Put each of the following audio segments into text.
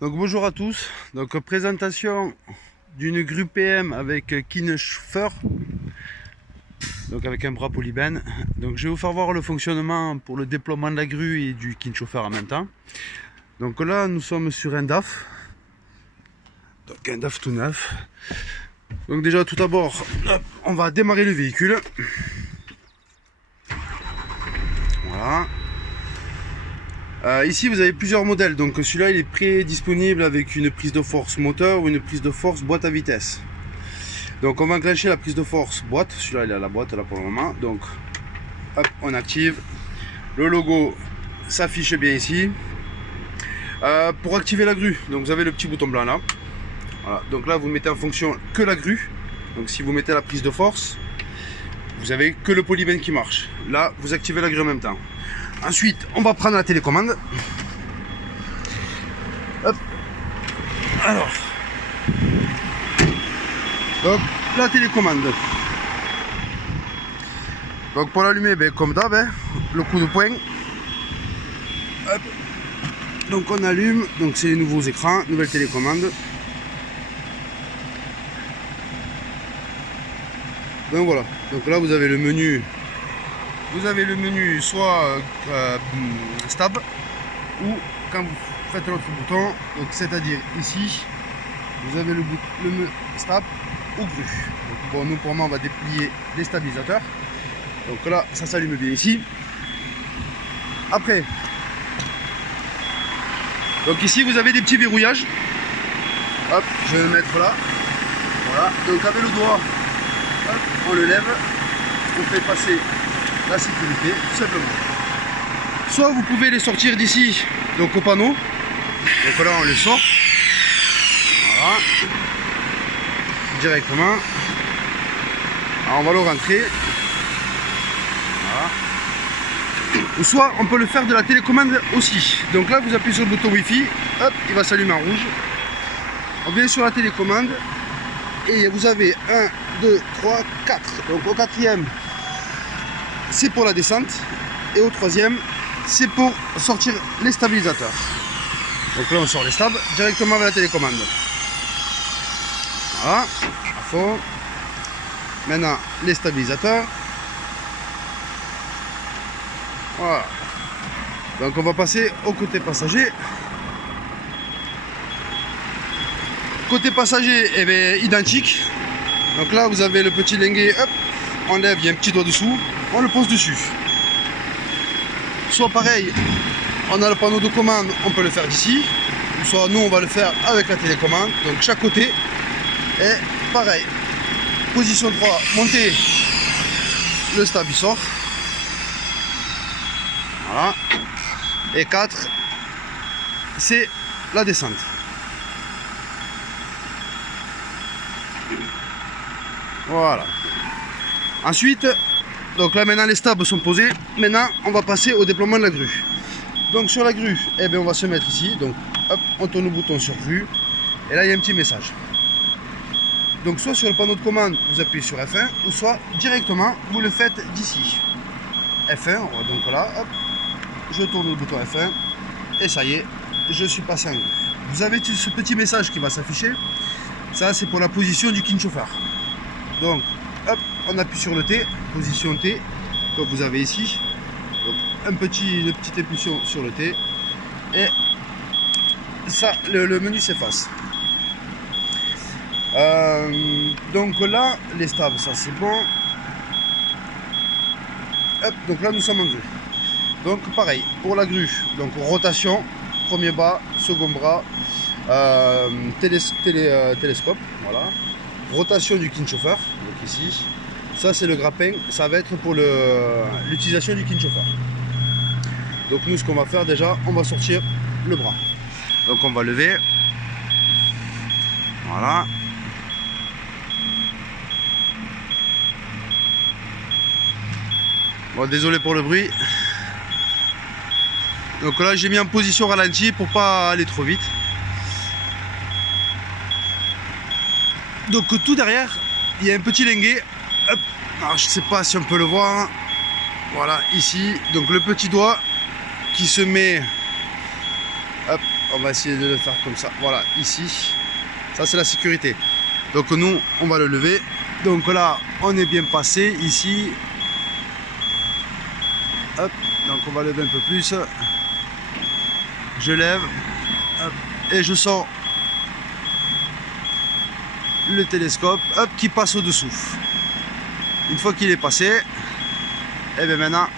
Donc bonjour à tous, donc présentation d'une grue PM avec Kinechauffeur, donc avec un bras polybène. Donc je vais vous faire voir le fonctionnement pour le déploiement de la grue et du Kinechauffeur en même temps. Donc là nous sommes sur un DAF, donc un DAF tout neuf. Donc déjà tout d'abord on va démarrer le véhicule. Voilà. Ici vous avez plusieurs modèles, donc celui-là il est pré-disponible avec une prise de force moteur ou une prise de force boîte à vitesse. Donc on va enclencher la prise de force boîte, celui-là il est à la boîte là pour le moment, donc hop, on active, le logo s'affiche bien ici. Pour activer la grue, donc vous avez le petit bouton blanc là, voilà. Donc là vous mettez en fonction que la grue, donc si vous mettez la prise de force, vous avez que le polybène qui marche, là vous activez la grue en même temps. Ensuite, on va prendre la télécommande. Hop. Alors. Donc, la télécommande. Donc, pour l'allumer, ben, comme d'hab, hein, le coup de poing. Hop. Donc, on allume. Donc, c'est les nouveaux écrans, nouvelle télécommande. Donc, voilà. Donc, là, vous avez le menu. Vous avez le menu soit stab ou quand vous faites l'autre bouton, donc c'est-à-dire ici, vous avez le stab ou grue. Donc, bon, nous pour moi on va déplier les stabilisateurs. Donc là, ça s'allume bien ici. Après, donc ici vous avez des petits verrouillages. Hop, je vais le mettre là. Voilà. Donc avec le doigt, hop, on le lève, on fait passer la sécurité, tout simplement. Soit vous pouvez les sortir d'ici, donc au panneau. Donc là on les sort. Voilà. Directement. Alors on va le rentrer. Voilà. Ou soit on peut le faire de la télécommande aussi. Donc là vous appuyez sur le bouton Wi-Fi, hop, il va s'allumer en rouge. On vient sur la télécommande et vous avez 1, 2, 3, 4. Donc au quatrième, c'est pour la descente et au troisième c'est pour sortir les stabilisateurs. Donc là on sort les stabs directement avec la télécommande. Voilà, à fond. Maintenant les stabilisateurs. Voilà. Donc on va passer au côté passager. Côté passager, eh bien, identique. Donc là vous avez le petit linguet, hop, on lève, il y a un petit doigt dessous. On le pose dessus. Soit pareil, on a le panneau de commande, on peut le faire d'ici. Soit nous on va le faire avec la télécommande. Donc chaque côté est pareil. Position 3, montez, le stab il sort. Voilà. Et 4, c'est la descente. Voilà. Ensuite, donc là maintenant les stabs sont posés. Maintenant on va passer au déploiement de la grue. Donc sur la grue, eh bien, on va se mettre ici. Donc hop, on tourne le bouton sur grue. Et là il y a un petit message. Donc soit sur le panneau de commande, vous appuyez sur F1, ou soit directement vous le faites d'ici. F1, donc là, hop, je tourne le bouton F1 et ça y est, je suis passé en grue. Vous avez ce petit message qui va s'afficher. Ça c'est pour la position du Kinechauffeur. Donc hop, on appuie sur le T, position T, comme vous avez ici. Donc une petite impulsion sur le T. Et ça, le menu s'efface. Donc là, les stabs, ça c'est bon. Hop, donc là nous sommes en grue. Donc pareil, pour la grue, donc rotation, premier bas, second bras, télescope, voilà. Rotation du Kinechauffeur, donc ici. Ça c'est le grappin, ça va être pour l'utilisation du Kinechauffeur. Donc nous ce qu'on va faire déjà, on va sortir le bras. Donc on va lever. Voilà. Bon, désolé pour le bruit. Donc là j'ai mis en position ralenti pour pas aller trop vite. Donc tout derrière, il y a un petit linguet. Hop. Alors je sais pas si on peut le voir. Voilà, ici. Donc le petit doigt qui se met hop, on va essayer de le faire comme ça. Voilà, ici. Ça, c'est la sécurité. Donc nous, on va le lever. Donc là, on est bien passé ici. Hop, donc on va lever un peu plus. Je lève. Hop, et je sors le télescope, hop, qui passe au-dessous. Une fois qu'il est passé, et bien maintenant,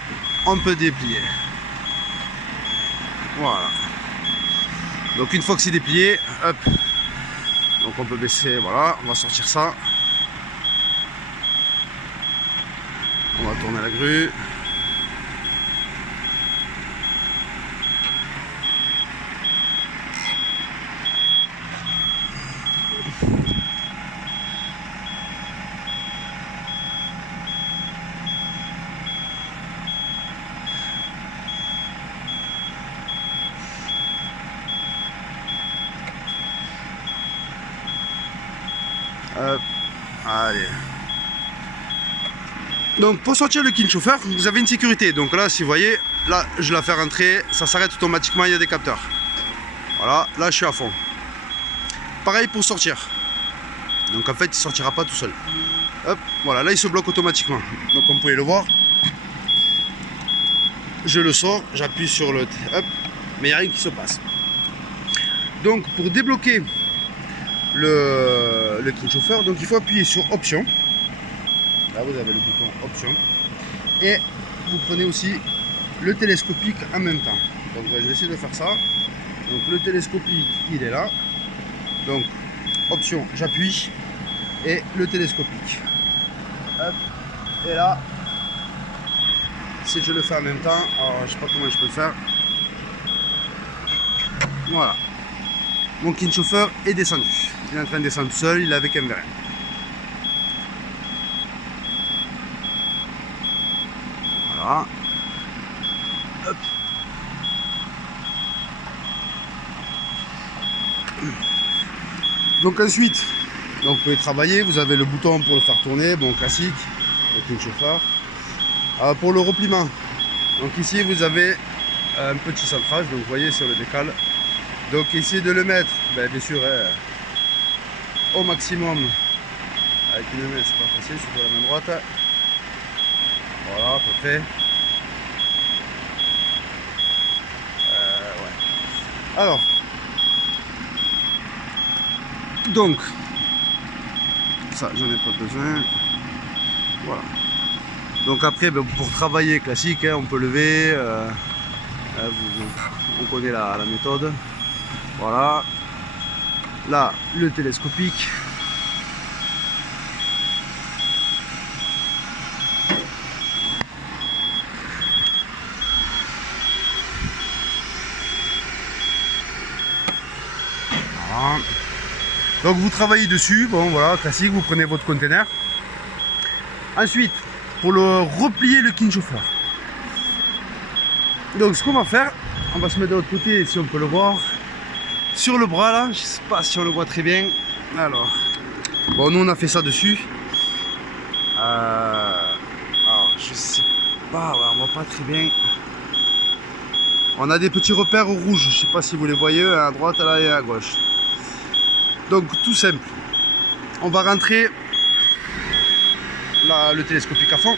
on peut déplier. Voilà. Donc une fois que c'est déplié, hop, donc on peut baisser, voilà, on va sortir ça. On va tourner la grue. Hop, allez. Donc pour sortir le king chauffeur, vous avez une sécurité. Donc là, si vous voyez, là je la fais rentrer, ça s'arrête automatiquement, il y a des capteurs. Voilà, là je suis à fond. Pareil pour sortir. Donc en fait, il ne sortira pas tout seul. Hop, voilà, là il se bloque automatiquement. Donc on pouvait le voir. Je le sors, j'appuie sur le... Hop, mais il n'y a rien qui se passe. Donc pour débloquer le king chauffeur, donc il faut appuyer sur option. Là vous avez le bouton option et vous prenez aussi le télescopique en même temps. Donc je vais essayer de faire ça. Donc le télescopique il est là, donc option, j'appuie et le télescopique. Hop. Et là, si je le fais en même temps, alors je sais pas comment je peux le faire. Voilà, mon king chauffeur est descendu. Il est en train de descendre tout seul, il est avec un vérin. Voilà. Hop. Donc ensuite, donc vous pouvez travailler, vous avez le bouton pour le faire tourner, bon classique, avec une chauffeur. Pour le repliement, donc ici vous avez un petit centrage, donc vous voyez sur le décal. Donc essayez de le mettre, bien sûr, au maximum. Avec une main c'est pas facile, surtout la main droite. Voilà, à peu près. Ouais. Alors, donc, ça j'en ai pas besoin. Voilà. Donc après, pour travailler classique, on peut lever. On connaît la méthode. Voilà. Là, le télescopique. Voilà. Donc vous travaillez dessus, bon voilà, classique, vous prenez votre conteneur. Ensuite, pour le replier le king chauffeur. Donc ce qu'on va faire, on va se mettre de l'autre côté, si on peut le voir. Sur le bras là, je sais pas si on le voit très bien. Alors, bon nous on a fait ça dessus. Alors je sais pas, ouais, on voit pas très bien. On a des petits repères rouges, je sais pas si vous les voyez, à droite là et à gauche. Donc tout simple, on va rentrer là, le télescopique à fond.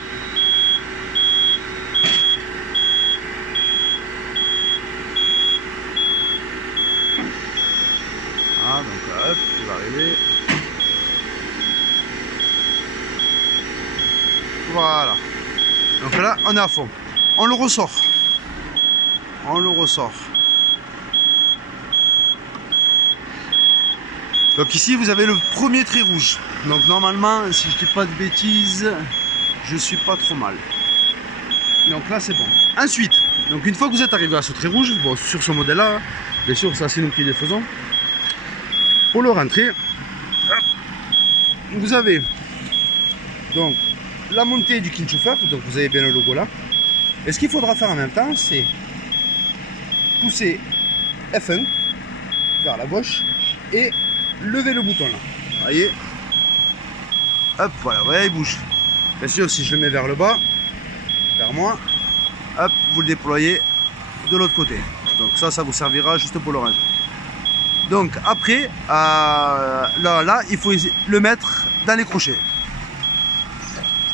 Ah, donc là, hop, il va arriver. Voilà. Donc là, on est à fond. On le ressort. On le ressort. Donc ici, vous avez le premier trait rouge. Donc normalement, si je dis pas de bêtises, je suis pas trop mal. Donc là, c'est bon. Ensuite, donc une fois que vous êtes arrivé à ce trait rouge, bon, sur ce modèle-là, bien sûr, ça c'est nous qui les faisons. Pour le rentrer, vous avez donc la montée du king chauffeur, donc vous avez bien le logo là. Et ce qu'il faudra faire en même temps, c'est pousser F1 vers la gauche et lever le bouton là. Vous voyez, hop, voilà, vous voyez, il bouge. Bien sûr, si je le mets vers le bas, vers moi, hop, vous le déployez de l'autre côté. Donc ça vous servira juste pour le ranger. Donc après, là, il faut le mettre dans les crochets.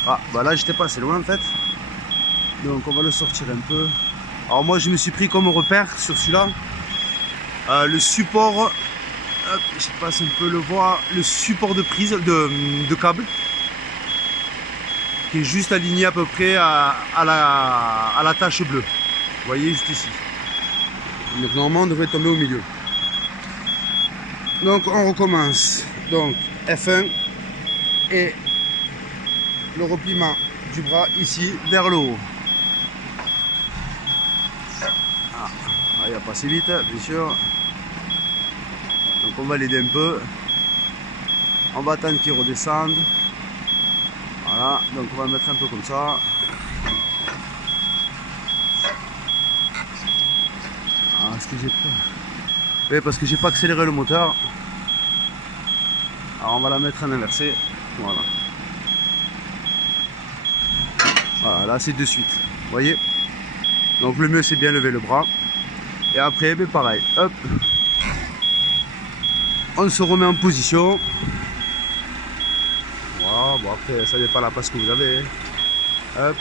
Ah, bah là, j'étais pas assez loin en fait. Donc on va le sortir un peu. Alors moi, je me suis pris comme repère sur celui-là. Le support, hop, je sais pas si on peut le voir, le support de prise de câble. Qui est juste aligné à peu près à la tache bleue. Vous voyez juste ici. Donc normalement on devrait tomber au milieu. Donc on recommence. Donc F1 et le repliement du bras ici vers le haut. Ah, il va passer vite, bien sûr. Donc on va l'aider un peu. On va attendre qu'il redescende. Voilà, donc on va le mettre un peu comme ça. Ah, est-ce que j'ai pas... Oui, parce que j'ai pas accéléré le moteur. Alors on va la mettre en inversé. Voilà. Voilà, là c'est de suite. Vous voyez? Donc le mieux c'est bien lever le bras. Et après, ben pareil. Hop. On se remet en position. Voilà, bon après ça dépend de la place que vous avez. Hop.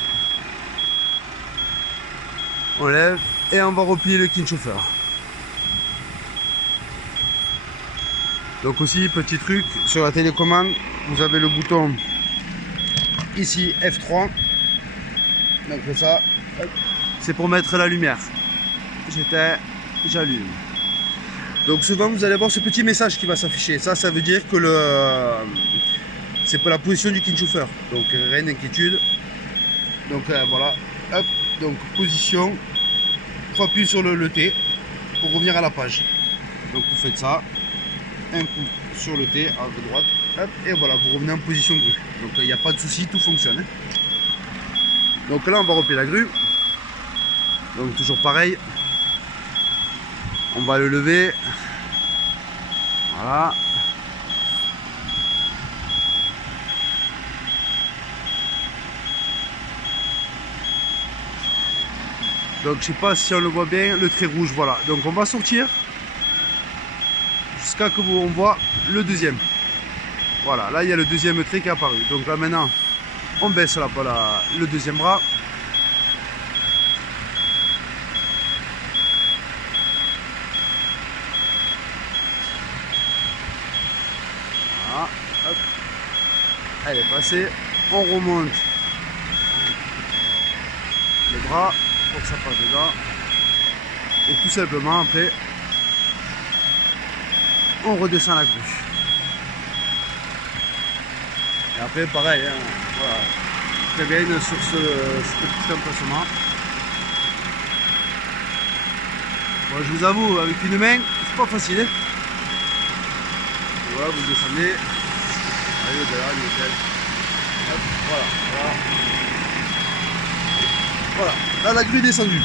On lève et on va replier le Kinchauffeur. Donc aussi, petit truc, sur la télécommande, vous avez le bouton ici F3. Donc ça, c'est pour mettre la lumière. J'éteins, j'allume. Donc souvent vous allez voir ce petit message qui va s'afficher. Ça veut dire que c'est pour la position du Kinchauffeur. Donc rien d'inquiétude. Donc voilà, hop, donc position. Il faut appuyer sur le T pour revenir à la page. Donc vous faites ça, un coup sur le T à droite, hop, et voilà, vous revenez en position grue. Donc il n'y a pas de souci, tout fonctionne. Hein. Donc là on va replier la grue. Donc toujours pareil. On va le lever. Voilà. Donc je sais pas si on le voit bien, le trait rouge, voilà. Donc on va sortir jusqu'à que on voit le deuxième. Voilà, là il y a le deuxième trait qui est apparu. Donc là maintenant, on baisse le deuxième bras. Voilà, hop. Elle est passée. On remonte le bras pour que ça passe dedans. Et tout simplement après, on redescend la grue. Et après pareil, hein, voilà. Très bien sur ce petit emplacement. Bon, je vous avoue, avec une main, c'est pas facile. Hein. Voilà, vous descendez. Allez, de là, nickel. Hop, voilà, voilà. Voilà, là la grue est descendue.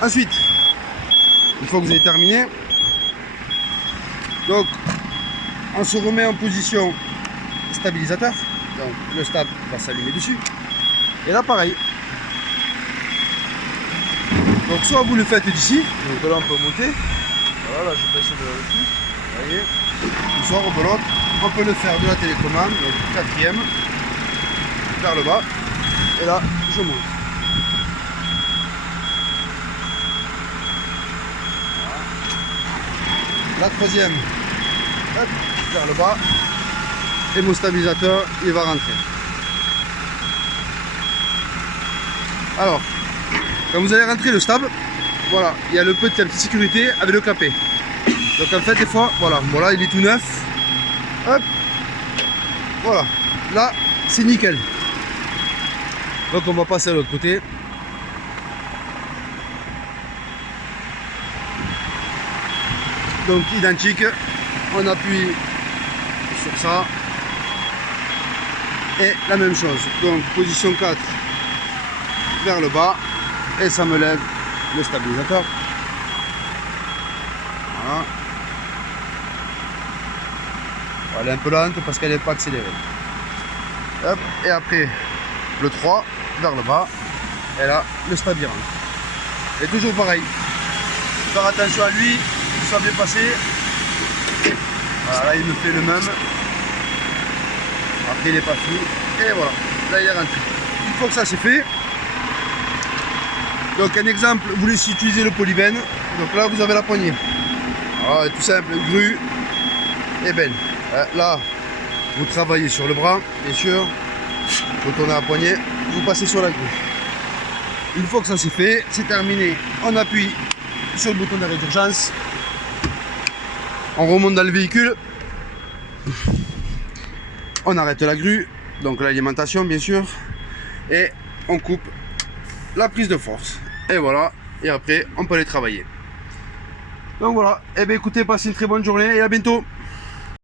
Ensuite, une fois que vous avez terminé, donc on se remet en position stabilisateur. Donc le stab va s'allumer dessus. Et là pareil. Donc soit vous le faites d'ici, donc là on peut monter. Voilà, là je pèse le dessus. Vous voyez. Ou soit rebelote, on peut le faire de la télécommande, donc quatrième, vers le bas. Et là, je monte. Voilà. La troisième, hop, vers le bas. Et mon stabilisateur, il va rentrer. Alors, quand vous allez rentrer le stab, voilà, il y a la petite sécurité avec le clapet. Donc en fait, des fois, voilà, il est tout neuf. Hop, voilà, là, c'est nickel. Donc on va passer à l'autre côté. Donc identique, on appuie sur ça. Et la même chose, donc position 4 vers le bas. Et ça me lève le stabilisateur. Voilà. Elle est un peu lente parce qu'elle n'est pas accélérée. Hop, et après le 3 vers le bas. Et là, le stab rentre. Et toujours pareil. Faire attention à lui, tout soit bien passé. Voilà, là il me fait le même. Après il est pas fini. Et voilà, là il est rentré. Une fois que ça c'est fait, donc un exemple, vous laissez utiliser le polybène. Donc là vous avez la poignée. Voilà, tout simple, grue et benne. Là, vous travaillez sur le bras, bien sûr. Vous tournez la poignée, vous passez sur la grue. Une fois que ça c'est fait, c'est terminé. On appuie sur le bouton d'arrêt d'urgence. On remonte dans le véhicule. On arrête la grue, donc l'alimentation bien sûr. Et on coupe la prise de force. Et voilà, et après on peut aller travailler. Donc voilà, et bien écoutez, passez une très bonne journée et à bientôt.